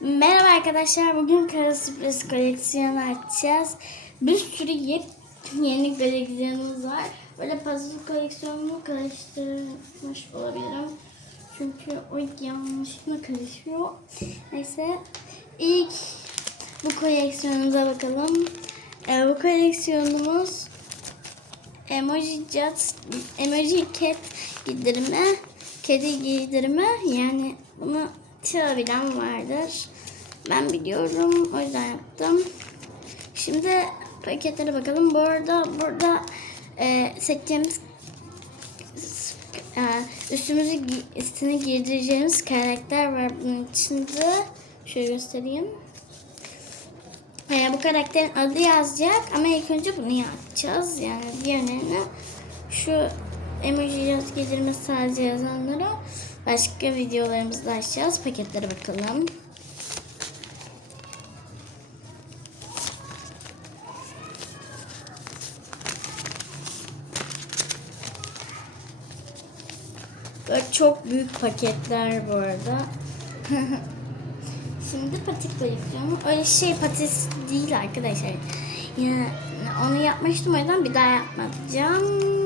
Merhaba arkadaşlar. Bugün Kara Sürpriz koleksiyonu açacağız. Bir sürü yep yeni koleksiyonumuz var. Böyle puzzle koleksiyonumu karıştırmış olabilirim. Çünkü o yanlışlıkla karışıyor. Neyse. ilk bu koleksiyonumuza bakalım. Ee, bu koleksiyonumuz emoji cat, emoji cat giydirme, kedi giydirme yani bunu çağıran vardır. Ben biliyorum o yüzden yaptım. Şimdi paketlere bakalım. Bu arada burada e, seçeceğimiz e, üstümüzü üstüne giydireceğimiz karakter var bunun içinde. Şöyle göstereyim. Yani bu karakterin adı yazacak ama ilk önce bunu yapacağız. Yani diğerlerini şu emoji yaz gelirme sadece yazanlara başka videolarımızda açacağız. Paketlere bakalım. Böyle çok büyük paketler bu arada. Şimdi patik koleksiyonu. Öyle şey patis değil arkadaşlar. Yani onu yapmıştım o yüzden bir daha yapmayacağım.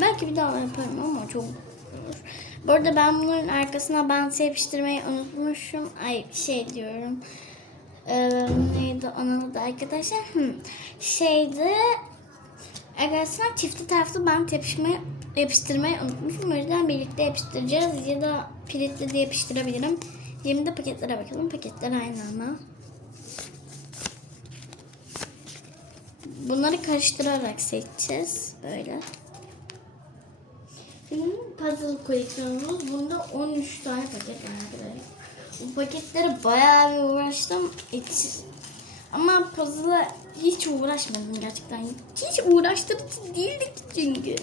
Belki bir daha yaparım ama çok olur. Bu arada ben bunların arkasına bant yapıştırmayı unutmuşum. Ay şey diyorum. Ee, neydi onun adı arkadaşlar? Hmm. Şeydi Arkadaşlar çiftli taraflı bant yapışmayı, yapıştırmayı unutmuşum. O yüzden birlikte yapıştıracağız ya da pilitli de yapıştırabilirim. Şimdi de paketlere bakalım. Paketler aynı ama. Bunları karıştırarak seçeceğiz. Böyle. Puzzle koleksiyonumuz. Bunda 13 tane paket var. Bu paketlere bayağı bir uğraştım. Hiç ama puzzle'a hiç uğraşmadım gerçekten. Hiç uğraştırıcı değildi ki çünkü.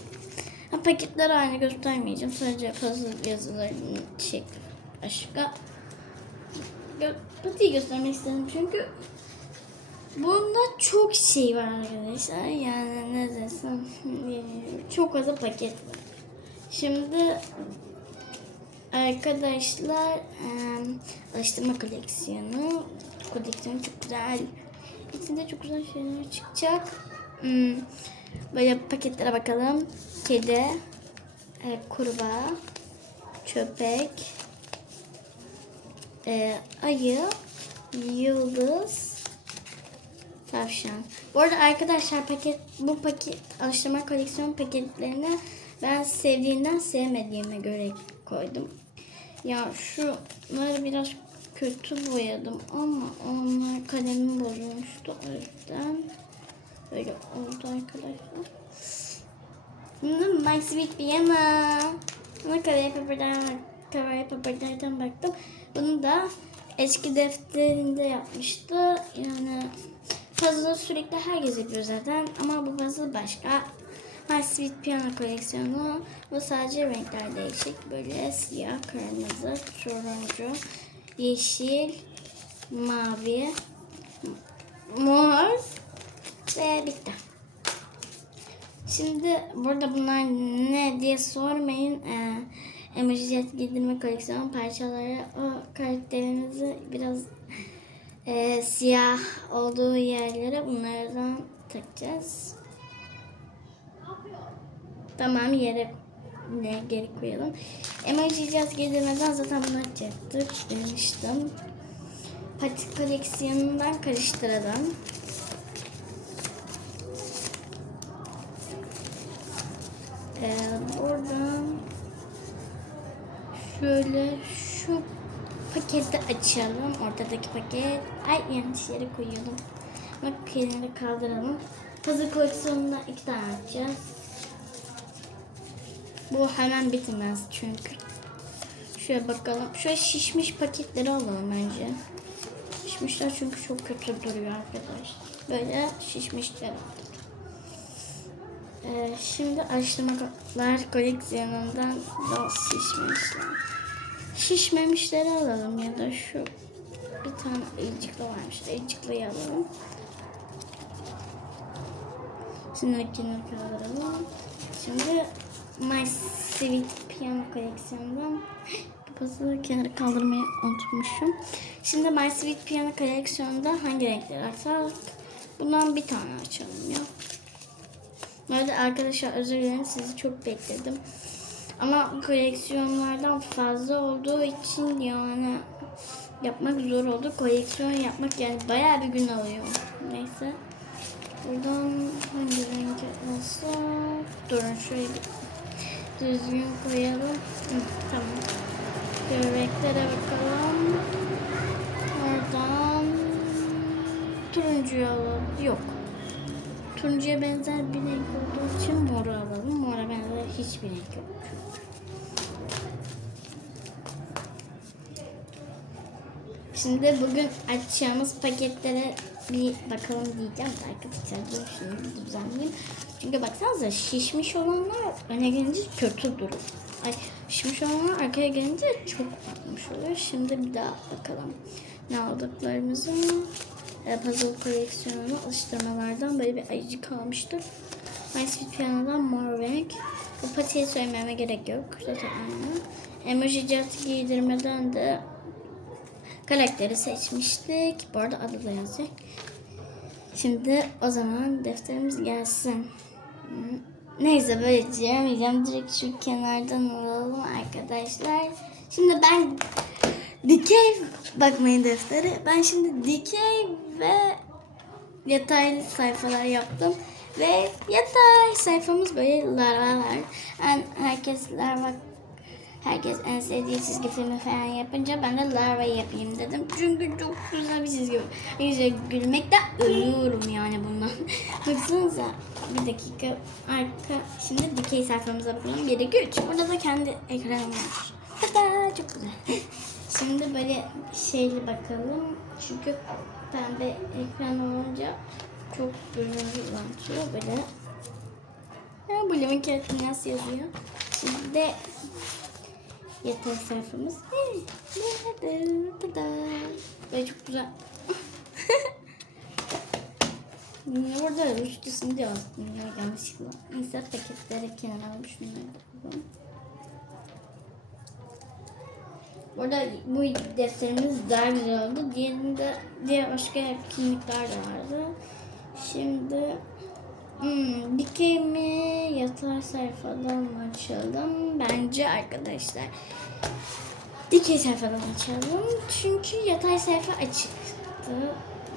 Ha, paketler aynı göstermeyeceğim. Sadece puzzle yazılarını çek. Başka. Gö patiyi göstermek istedim çünkü bunda çok şey var arkadaşlar. Yani ne desem bilmiyorum. Çok fazla paket var. Şimdi Arkadaşlar alıştırma koleksiyonu. Koleksiyon çok güzel. İçinde çok güzel şeyler çıkacak. Hmm, Böyle paketlere bakalım. Kedi, e, kurbağa, köpek, e, ayı, yıldız, tavşan. Bu arada arkadaşlar paket bu paket alıştırma koleksiyon paketlerini ben sevdiğinden sevmediğime göre koydum. Ya şunları biraz kötü boyadım ama onlar kalemi bozulmuştu o yüzden böyle oldu arkadaşlar. Şimdi My Sweet Piano. Buna Kare Paper'dan, Kare Paper'dan baktım. Bunu da eski defterinde yapmıştı. Yani puzzle sürekli herkes yapıyor zaten ama bu puzzle başka. My Sweet Piano koleksiyonu. Bu sadece renkler değişik. Böyle siyah, kırmızı, turuncu, yeşil, mavi, mor ve bitti. Şimdi burada bunlar ne diye sormayın. Ee, emoji jet giydirme koleksiyonu parçaları o karakterinizi biraz e, siyah olduğu yerlere bunlardan takacağız. Tamam yere ne geri koyalım. Emoji cihaz giydirmeden zaten bunu açacaktık demiştim. Patik koleksiyonundan karıştıralım. Ee, buradan şöyle şu paketi açalım. Ortadaki paket. Ay yanlış yere koyuyordum. Bak kenarı kaldıralım. Puzzle koleksiyonunda iki tane açacağız. Bu hemen bitmez çünkü. Şöyle bakalım. Şöyle şişmiş paketleri alalım bence. Şişmişler çünkü çok kötü duruyor arkadaşlar. Böyle şişmişler aldık. Ee, şimdi açtırmalar koleksiyonundan da şişmişler. Şişmemişleri alalım ya da şu bir tane ayıcıklı varmış. Ayıcıklıyı alalım. Şimdi kaldıralım. Şimdi My Sweet Piano koleksiyonundan sayfası kenara kaldırmayı unutmuşum. Şimdi My Sweet Piano koleksiyonunda hangi renkleri açsak? Bundan bir tane açalım ya. Bu arkadaşlar özür dilerim sizi çok bekledim. Ama koleksiyonlardan fazla olduğu için yani yapmak zor oldu. Koleksiyon yapmak yani bayağı bir gün alıyor. Neyse. Buradan hangi renk olsa durun şöyle bir düzgün koyalım. Tamam. Göbeklere bakalım. Oradan turuncuyu alalım. Yok. Turuncuya benzer bir renk olduğu için moru alalım. Mora benzer hiçbir renk yok. Şimdi bugün açacağımız paketlere bir bakalım diyeceğim arkadaşlar. Dur şimdi düzenleyeyim. Çünkü baksanıza şişmiş olanlar öne gelince kötü durur. Ay şişmiş olanlar arkaya gelince çok patlamış oluyor. Şimdi bir daha bakalım. Ne aldıklarımızı. E, puzzle koleksiyonuna alıştırmalardan böyle bir ayıcık almıştık. My Sweet Piano'dan mor renk. Bu patiyi söylememe gerek yok. Zaten aynı. Emoji cat giydirmeden de karakteri seçmiştik. Bu arada adı da yazıyor. Şimdi o zaman defterimiz gelsin. Neyse böyle diyemeyeceğim. Direkt şu kenardan alalım arkadaşlar. Şimdi ben dikey bakmayın deftere. Ben şimdi dikey ve yatay sayfalar yaptım. Ve yatay sayfamız böyle larvalar. Yani herkes larva Herkes en sevdiği çizgi filmi falan yapınca ben de larva yapayım dedim. Çünkü çok güzel bir çizgi film. İyice gülmekten ölüyorum yani bundan. Baksanıza bir dakika arka şimdi dikey sayfamıza bakalım. 1 2 3. Burada da kendi ekranım var. Tada çok güzel. Şimdi böyle şeyli bakalım. Çünkü pembe ekran olunca çok görüntülü böyle. Ya, bu limon kağıtı nasıl yazıyor? Şimdi Yeter sayfamız. Böyle çok güzel. Orada üstüsünü de yazdım ya yanlışlıkla. Neyse paketleri kenara almış da koyalım. Burada bu defterimiz daha güzel oldu. Diğerinde diğer başka etkinlikler de vardı. Şimdi Hmm, dikey mi yatay sayfadan açalım? Bence arkadaşlar dikey sayfadan açalım. Çünkü yatay sayfa açıktı.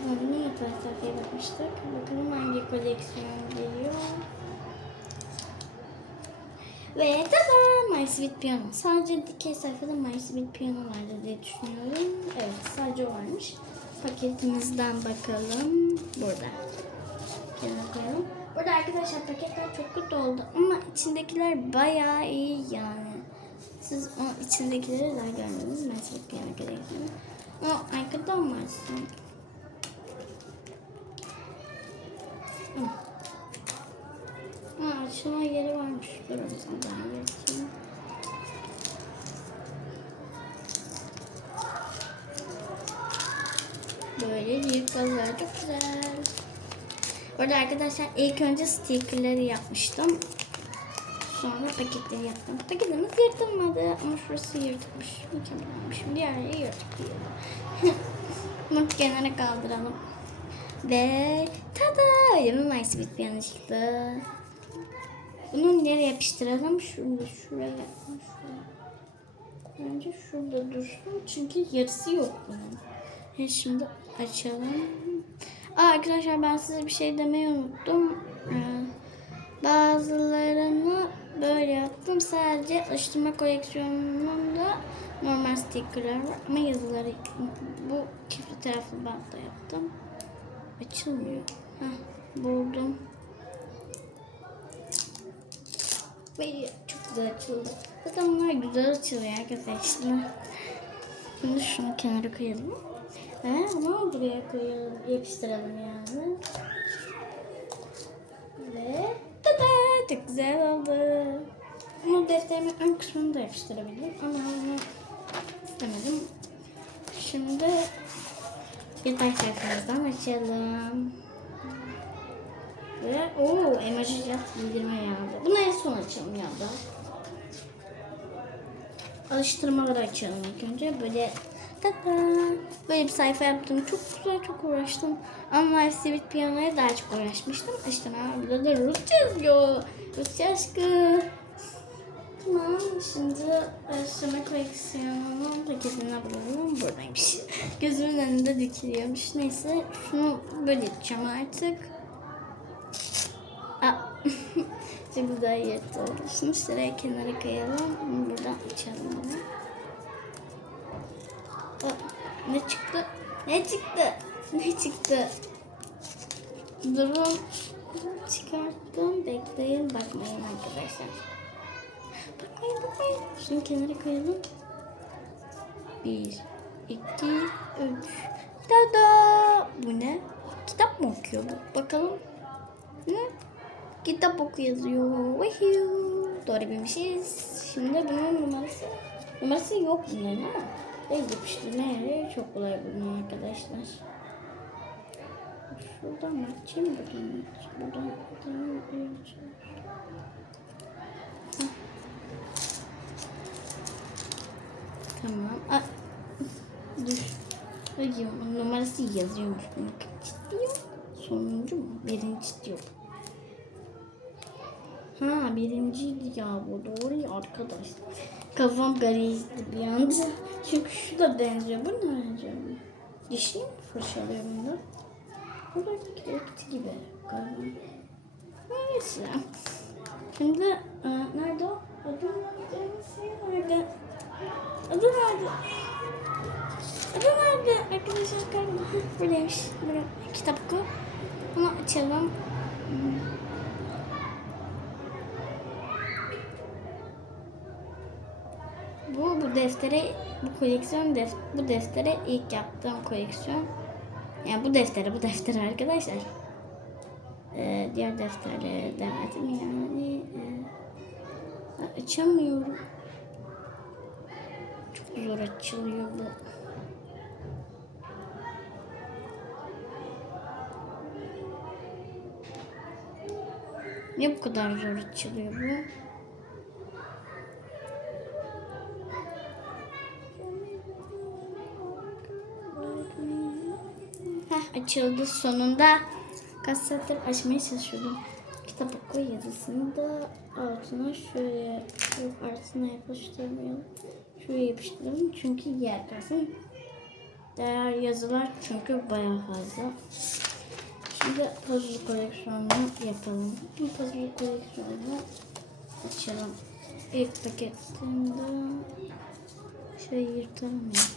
Bunu yatay sayfaya bakmıştık. Bakalım hangi koleksiyon geliyor. Ve tada! My Sweet Piano. Sadece dikey sayfada My Sweet Piano vardı diye düşünüyorum. Evet sadece o varmış. Paketimizden bakalım. Burada. Kenara koyalım. Burada arkadaşlar paketler çok kötü oldu ama içindekiler bayağı iyi yani. Siz o içindekileri daha görmediniz. Çok yemek gerekiyorum. O arkadan sanki. Hı. Ha, açılma yeri varmış. Dur o zaman ben geçeyim. Böyle büyük balıklar çok güzel. Bu arada arkadaşlar ilk önce stickerleri yapmıştım. Sonra paketleri yaptım. Paketimiz yırtılmadı ama şurası yırtılmış. Mükemmel olmuş. Diğerleri yırtık değil. Bunu kenara kaldıralım. Ve tada! Nice bir piyanı çıktı. Bunu nereye yapıştıralım? Şurada, şuraya. şuraya. Bence şurada dursun. Çünkü yarısı yok bunun. Ve şimdi açalım. Aa, arkadaşlar ben size bir şey demeyi unuttum. Ee, bazılarını böyle yaptım. Sadece alıştırma koleksiyonunda normal stickerlar var. Ama yazıları bu çift taraflı bantla yaptım. Açılmıyor. Heh, buldum. Ve çok güzel açıldı. Zaten bunlar güzel açılıyor arkadaşlar. Şimdi şunu kenara koyalım. He, bunu buraya koyalım, yapıştıralım yani. Ve tada çok güzel oldu. Bunu defterimin ön kısmını da yapıştırabilirim ama onu istemedim. Şimdi baş sayfamızdan açalım. Ve ooo emoji yat bildirme yağdı. Bunu en son açalım ya da. alıştırmaları açalım ilk önce. Böyle tada, böyle bir sayfa yaptım. Çok güzel, çok uğraştım. Ama Life Sweet Piyano'ya daha çok uğraşmıştım. İşte ha, burada da Rusça yazıyor. Rusça aşkı. Tamam, şimdi araştırma koleksiyonunun paketine bulalım. Buradaymış. Gözümün önünde dikiliyormuş. Neyse, şunu böyle edeceğim artık. Aa, çok güzel yırtı oldu. Şunu şuraya kenara koyalım. Bunu buradan açalım. Bunu. Ne çıktı? Ne çıktı? Ne çıktı? Durun. Çıkarttım. Bekleyin. Bakmayın arkadaşlar. Bakmayın bakmayın. Şunu kenara koyalım. Bir, iki, üç. Tada! Bu ne? Kitap mı okuyor bu? Bakalım. Hı? Kitap oku yazıyor. Doğru bilmişiz. Şimdi bunun numarası. Numarası yok bunların ama. Ben yapıştırma yeri çok kolay bunun arkadaşlar. Şuradan mı açayım? Buradan mı açayım? Buradan, buradan açayım. Tamam. Aa, dur. Hayır, numarası yazıyormuş. bunun. Ciddi mi? Sonuncu mu? Birinci diyor. Ha birinciydi ya bu doğru ya arkadaş. Kafam karıştı bir anda. Çünkü şu da benziyor. Bu ne benziyor? Dişli mi fırçalıyor bunda? Bu da kirpti gibi galiba. Neyse. Şimdi e, nerede o? Adı nerede? Nerede? Adı nerede? Adı nerede? Arkadaşlar galiba. Buradaymış. Burada kitap oku. Bunu açalım. Hmm. Bu bu deftere bu koleksiyon def, bu deftere ilk yaptığım koleksiyon. Yani bu deftere bu deftere arkadaşlar. Ee, diğer defterlere demedim yani. Ee, açamıyorum. Çok zor açılıyor bu. Niye bu kadar zor açılıyor bu? Açıldı sonunda. Kaç açmaya çalışıyordum. Kitap oku yazısını da altına şöyle yok altına yapıştırmayalım. Şuraya yapıştıralım çünkü yer kalsın. Değer yazılar çünkü bayağı fazla. Şimdi puzzle koleksiyonunu yapalım. Bu puzzle koleksiyonunu açalım. İlk paketinde şey yırtalım ya.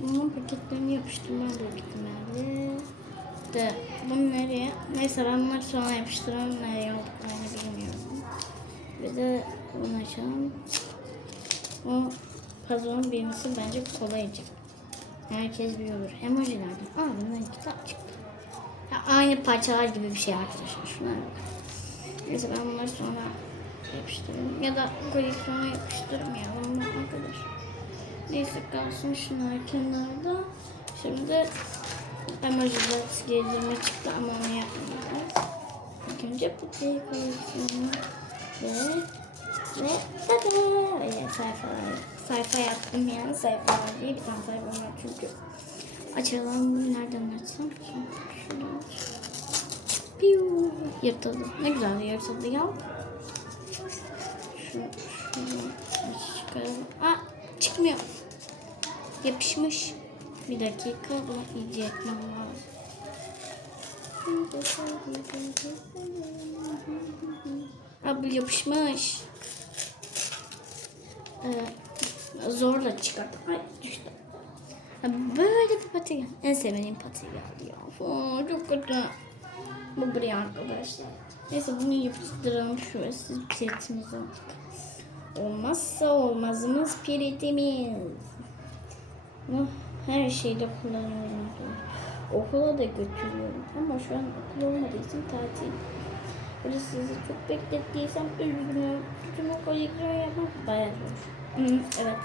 Bunun paketlerini yapıştırmam büyük ihtimalle. De bunu nereye? Neyse ben bunları sonra yapıştıralım. Nereye olduklarını bilmiyorum. Bir de bunu açalım. O puzzle'ın birincisi bence kolaycık. Herkes biliyordur. Emojilerden. Aa bundan kitap çıktı. Ya, aynı parçalar gibi bir şey arkadaşlar. Şunlar bak. Neyse ben bunları sonra yapıştırırım. Ya da koleksiyona yapıştırmayalım arkadaşlar. Neyse kalsın şunlar kenarda. Şimdi emojiler gezdirme çıktı ama onu yapmayacağız. İlk önce şey koleksiyonu ve ve tada öyle sayfalar sayfa yaptım yani sayfalar diye bir tane sayfa var çünkü. Açalım nereden açsam? Şuradan. Piu. Yırtıldı. Ne güzel yırtıldı ya. Şu şunu çıkaralım. Aa, çıkmıyor yapışmış bir dakika bunu iyice etmem lazım Abi yapışmış. Ee, zorla çıkarttım. Ay düştü. Böyle bir pati. En sevdiğim pati ya. Çok kötü. Bu buraya arkadaşlar. Neyse bunu yapıştıralım şöyle siz piritimizi aldık. Olmazsa olmazımız piritimiz. Bunu her şeyde kullanıyorum. Okula da götürüyorum. Ama şu an okul olmadığı için tatil. Böyle sizi çok beklettiysem üzgünüm. Bütün o koleksiyon yapmak bayağı zor. Evet.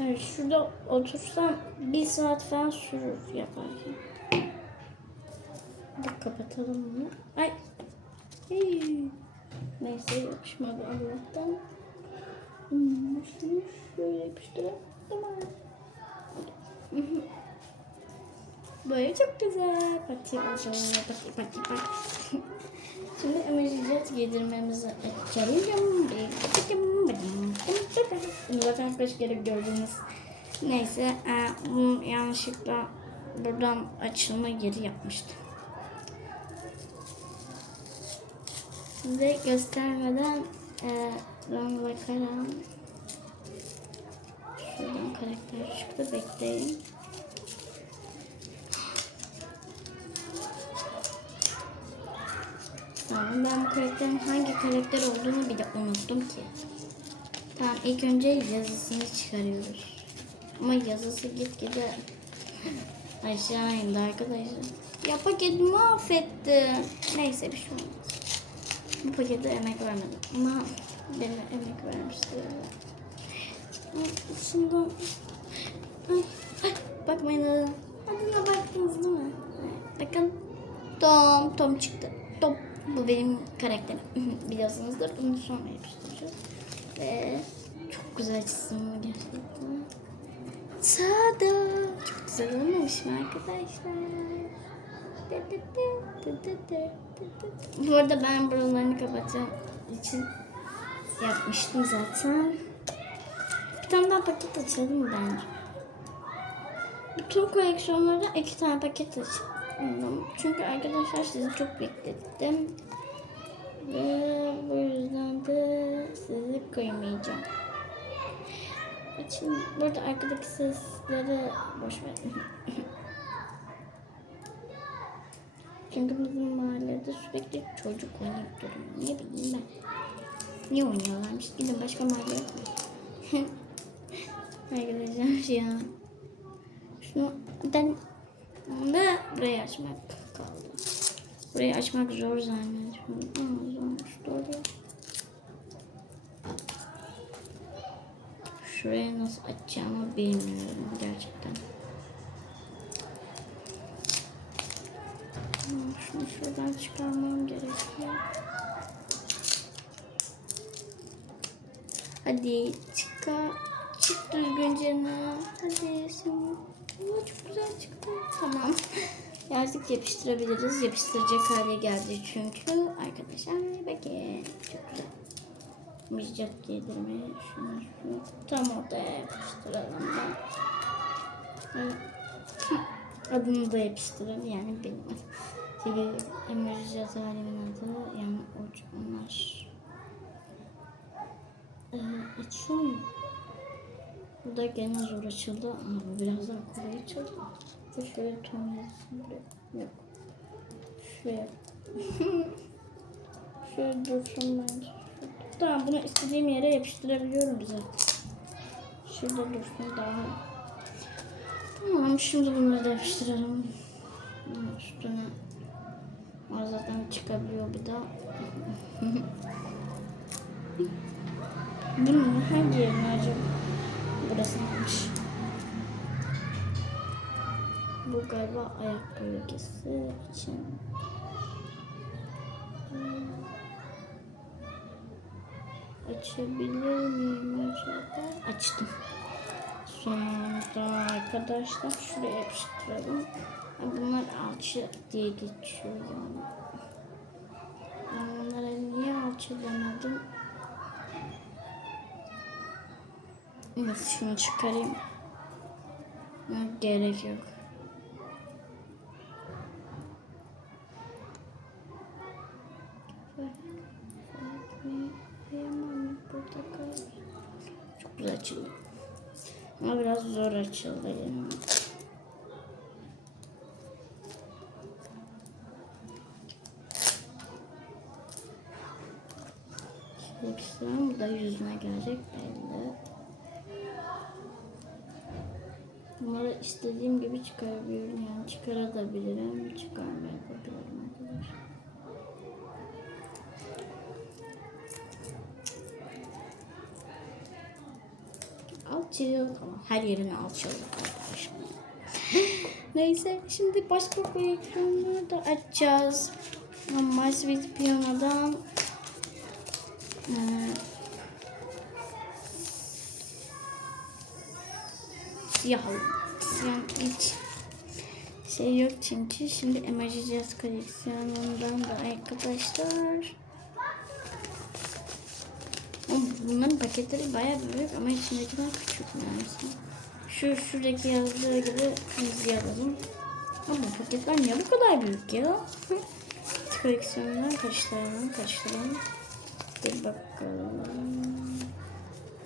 Evet, şurada otursam bir saat falan sürür yaparken. Bir kapatalım bunu. Ay. Hey. Neyse yapışmadı Allah'tan. Hmm, Şunu şöyle yapıştıralım. Böyle çok güzel. Pati oldu. Pati pati pati. Şimdi emojilet giydirmemizi açalım. Bunu zaten kaç kere gördünüz. Neyse e, bunu yanlışlıkla buradan açılma yeri yapmıştım. Size göstermeden e, ben bakarım. Çıktı bekleyin. Tamam ben bu karakterin hangi karakter olduğunu bile unuttum ki. Tamam ilk önce yazısını çıkarıyoruz. Ama yazısı gitgide aşağı indi arkadaşlar. Ya paketi mahvettim. Neyse bir şey olmaz. Bu pakete emek vermedim ama bana emek vermişti. Ay, bakmayın adına. Baktınız değil mi? Bakın Tom, Tom çıktı. Tom. Bu benim karakterim. Biliyorsunuzdur. Bunu sonra yapıştıracağız. Ve çok güzel çizim bu gerçekten. Tada! Çok güzel olmamış mı arkadaşlar? Bu arada ben buralarını kapatacağım için yapmıştım zaten. Bir tane daha paket açalım mı bence? Bütün koleksiyonlarda iki tane paket açalım. Çünkü arkadaşlar sizi çok beklettim. Ve bu yüzden de sizi kıymayacağım. Şimdi burada arkadaki sesleri boş ver. Çünkü bizim mahallede sürekli çocuk oynayıp duruyor. Ne bileyim ben. Niye oynuyorlarmış? Gidin başka mahalle yok mu? Arkadaşlar ya. Şunu ben da burayı açmak kaldı. Burayı açmak zor zannediyorum. Ama zormuş doğru. Şuraya nasıl açacağımı bilmiyorum gerçekten. Şunu şuradan çıkarmam gerekiyor. Hadi çıkar. Çık düzgünce Hadi sen. Aa, çok güzel çıktı. Tamam. Artık yapıştırabiliriz. Yapıştıracak hale geldi çünkü. Arkadaşlar bakın. Çok güzel. Müjdat giydirmeye şunu şunu tam ortaya yapıştıralım. Evet. Adını da yapıştıralım yani benim Çünkü Müjdat halimin adı yani onlar. Ee, açıyor mu? Bu da gene zor açıldı. Aa, bu biraz daha kolay açıldı. Bu şöyle ton. Yok. Şuraya. şöyle dursun bence. Tamam bunu istediğim yere yapıştırabiliyorum zaten. Şurada dursun daha. Tamam şimdi bunları da yapıştıralım. Üstüne o zaten çıkabiliyor bir daha. Bunun hangi yerine acaba? Burasıymış. Bu galiba ayak bölgesi için. Hmm. Açabilir miyim acaba? Açtım. Sonunda arkadaşlar şuraya yapıştıralım. Bunlar alçı diye geçiyor yani. Bunlara niye alçı demedim? Evet şunu çıkarayım. Yok, gerek yok. Çok güzel açıldı. Ama biraz zor açıldı yani. Hepsi bu da yüzüne gelecek belli. Bunları istediğim gibi çıkarabiliyorum yani çıkarabilirim, çıkarmayabilirim arkadaşlar. Alçılı tamam. Her yerine alçılı arkadaşlar. Neyse şimdi başka koleksiyonları da açacağız. Mars with Piyano'dan ee, siyah siyah hiç şey yok çünkü şimdi emoji jazz koleksiyonundan da arkadaşlar bunların paketleri bayağı büyük ama içindekiler küçük yani. Şu şuradaki yazdığı gibi kırmızı. Ama paketler niye bu kadar büyük ya? Koleksiyonlar karıştıralım, karıştıralım. Bir bakalım.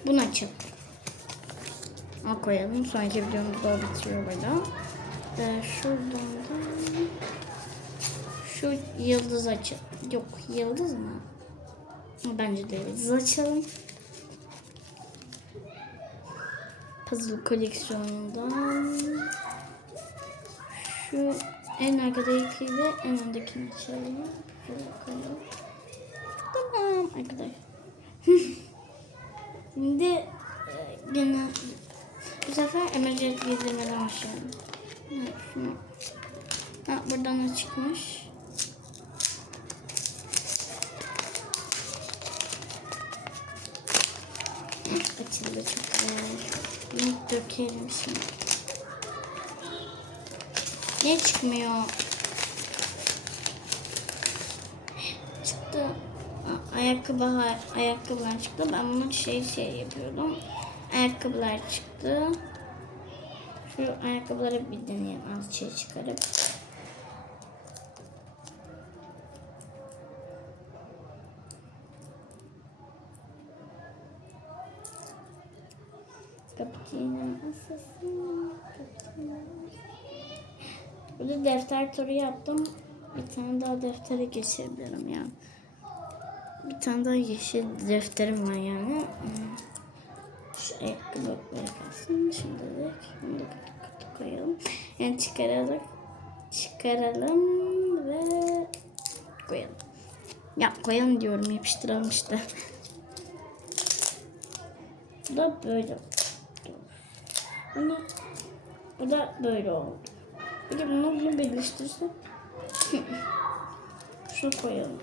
Bunu açalım. Al koyalım. Sonraki videomuzda o bitiyor burada. Ee, şuradan da şu yıldız açalım. Yok yıldız mı? Bence de yıldız açalım. Puzzle koleksiyonundan şu en arkadakiyle en öndekini açalım. Tamam arkadaşlar. Şimdi e, gene bu sefer emoji giydirmeden başlayalım. Ha, buradan da çıkmış. Açıldı çok güzel. Bunu dökelim şimdi. Niye çıkmıyor? Çıktı. Ayakkabı, ayakkabılar çıktı. Ben bunu şey şey yapıyordum. Ayakkabılar çıktı. Şu ayakkabıları bir deneyeyim az şey çıkarıp. Cappuccino asasın. Cappuccino. Burada defter turu yaptım. Bir tane daha deftere geçebilirim yani. Bir tane daha yeşil defterim var yani. Şu ayakkabı böyle kalsın şimdilik. Bunu da koyalım. Yani çıkaralım. Çıkaralım ve koyalım. Ya koyalım diyorum yapıştıralım işte. Bu da böyle. Bunu, bu da böyle oldu. Bir de bunu birleştirsek. Şunu koyalım.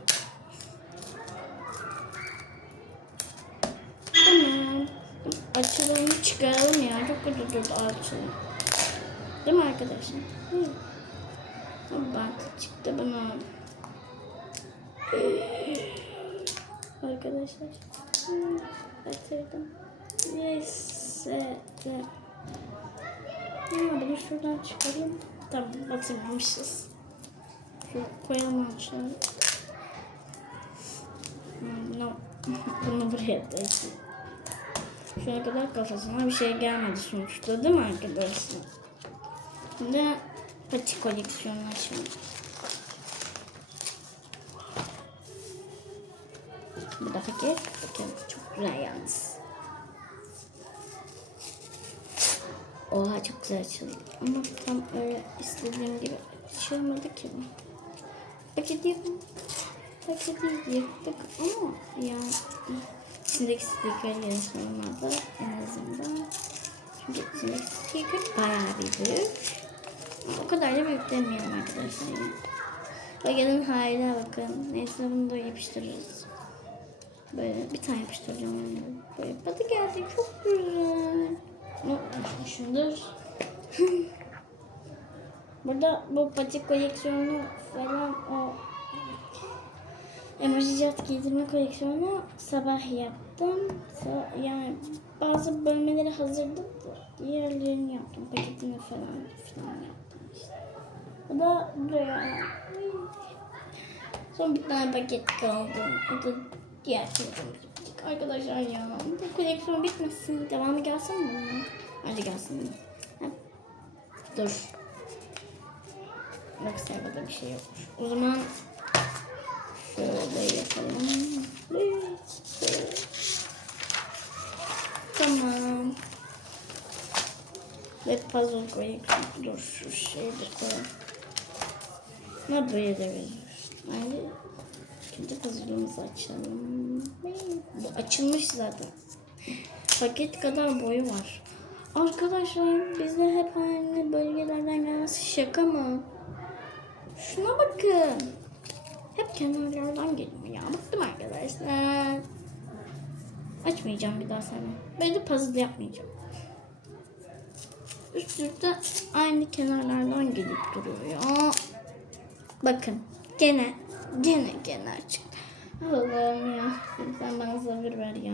Tamam. Açalım çıkaralım ya. Çok kötü durdu açalım. Değil mi arkadaşlar? Hı. Bak çıktı bana. Arkadaşlar. Hı, Batırdım. Neyse. Ha, bunu şuradan çıkarayım. Tamam batırmamışız. Şöyle koyalım. Hmm, No. Bunu buraya da Şuna kadar kafasına bir şey gelmedi sonuçta değil mi arkadaşlar? Şimdi pati koleksiyonuna şimdi. Bu da paket. Bakın çok güzel yalnız. Oha çok güzel açıldı. Ama tam öyle istediğim gibi açılmadı ki. Paket yapın. Paket yaptık ama yani içindeki stiker yarışmalarda en azından. Çünkü içindeki stiker bayağı bir büyük. Ama o kadar da büyük demeyelim arkadaşlar. Paketin haline bakın. Neyse bunu da yapıştırırız. Böyle bir tane yapıştıracağım. Yani. Böyle padı geldi. Çok güzel. Ne yapmışımdır? Burada bu patik koleksiyonu falan o emoji cat giydirme koleksiyonu sabah yaptım. Yani bazı bölmeleri hazırdı da diğerlerini yaptım. Paketini falan filan yaptım işte. Bu da buraya. Son bir tane paket kaldı. O da diğer bittik. Arkadaşlar ya bu koleksiyon bitmesin. Devamı gelsin mi? Hadi gelsin. Ha. Dur. Bak sayfada bir şey yokmuş. O zaman şöyle yapalım. Tamam. Ve puzzle koyayım. Dur şu şeyi de koyalım. Ne de veriyoruz. Hadi. Şimdi puzzle'ımızı açalım. Bu açılmış zaten. Paket kadar boyu var. Arkadaşlar bize hep aynı bölgelerden gelmesi şaka mı? Şuna bakın. Hep kenarlardan geliyor ya. Bıktım arkadaşlar. Açmayacağım bir daha sana. De puzzle yapmayacağım. Üst üste aynı kenarlardan gelip duruyor ya. Bakın gene gene kenar çıktı. Allah'ım ya. Sen bana sabır ver ya.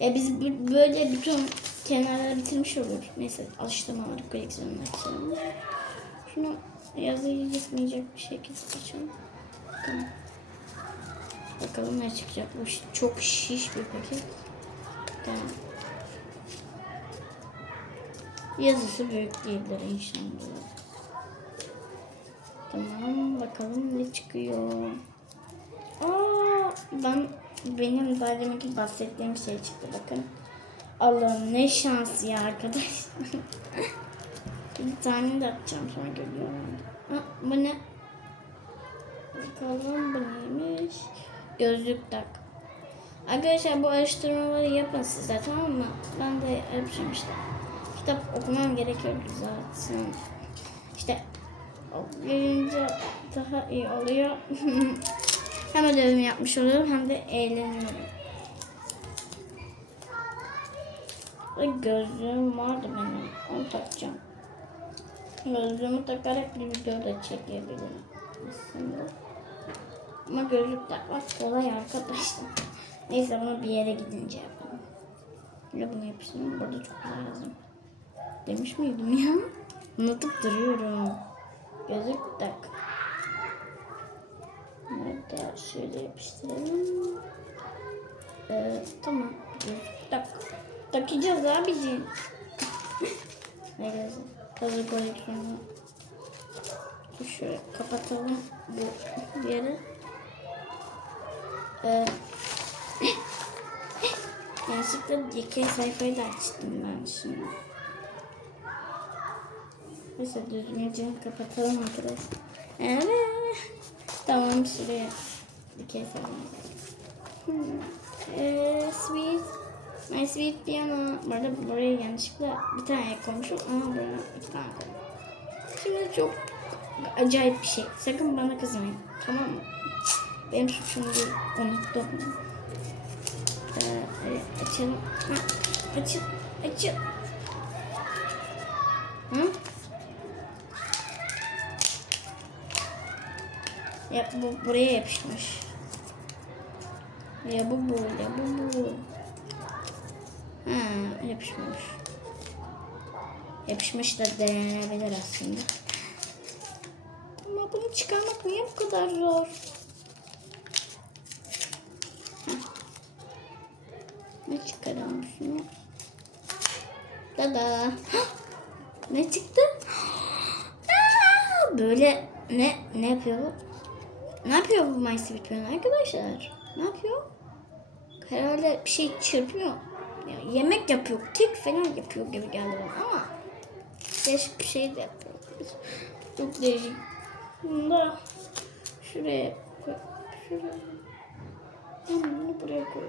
Ya biz böyle bütün kenarları bitirmiş olur. Neyse alıştırmaları koleksiyonunu açalım. Şunu yazıyı gitmeyecek bir şekilde açalım. Tamam. Bakalım ne çıkacak. Bu şi- çok şiş bir paket. Tamam. Yazısı büyük değildir inşallah. Tamam bakalım ne çıkıyor. Aa, ben benim daha deminki bahsettiğim şey çıktı bakın. Allah'ım ne şans ya arkadaşlar. bir tane de atacağım sonra geliyorum. Ha, bu ne? Bakalım bu neymiş? Gözlük tak. Arkadaşlar bu araştırmaları yapın size tamam mı? Ben de yapacağım işte. Kitap okumam gerekiyor zaten. İşte okuyunca daha iyi oluyor. hem ödevimi yapmış oluyorum hem de eğleniyorum. Ve gözlüğüm vardı benim. Onu takacağım. Gözlüğümü takarak bir video da çekebilirim aslında. Ama gözlük takmak kolay arkadaşlar. Neyse bunu bir yere gidince yapalım. Ya bunu yapıştırayım. Burada çok güzel yazdım. Demiş miydim ya? Unutup duruyorum. Gözlük tak. Da şöyle yapıştıralım. Ee, tamam. Gözlük tak. Takacağız abiciğim. ne gözlük? Hazır koleksiyonu. Şöyle kapatalım bu yeri. Ee, yanlışlıkla dikey sayfayı da açtım ben şimdi. Neyse düzgünce kapatalım arkadaşlar. Evet. Tamam şuraya dikey sayfa. Hmm. Ee, sweet. My sweet piano. Bu arada buraya yanlışlıkla bir tane koymuşum ama buraya iki tane koydum. Şimdi çok acayip bir şey. Sakın bana kızmayın. Tamam mı? Benim suçum. Unuttum. Ee, evet, açalım. Ha, açıl. Açıl. Hı? Ya bu buraya yapışmış. Ya bu bu ya bu bu. Ha, yapışmamış. Yapışmış da denenebilir aslında. Ama bunu çıkarmak niye bu kadar zor? Heh. Ne çıkaralım şunu? Tada. ne çıktı? Böyle ne ne yapıyor bu? Ne yapıyor bu My Sweet Piano arkadaşlar? Ne yapıyor? Herhalde bir şey çırpıyor. Ya, yemek yapıyor, kek falan yapıyor gibi geldi bana ama değişik bir şey de yapıyor. Çok değişik. Bunu da şuraya. Şuraya. Ben bunu buraya koy.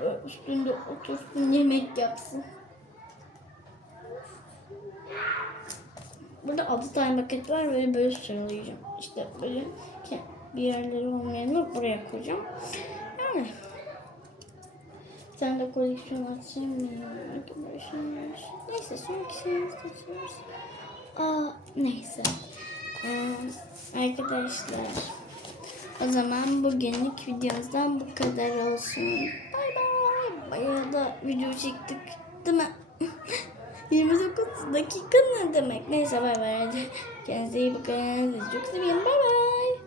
Böyle Üstünde otursun yemek yapsın. Burada 6 tane paket var böyle böyle sıralayacağım. İşte böyle bir yerleri olmayanı buraya koyacağım. Yani sen de koleksiyon açayım mı? Neyse sonraki şeyimizi açıyoruz. Aa neyse. Ee, arkadaşlar o zaman bugünlük videomuzdan bu kadar olsun. Bay bay. Bayağı da video çektik değil mi? 29 dakika ne demek? Neyse bay bay. Kendinize iyi bakın. Sizi çok seviyorum. Bay bay.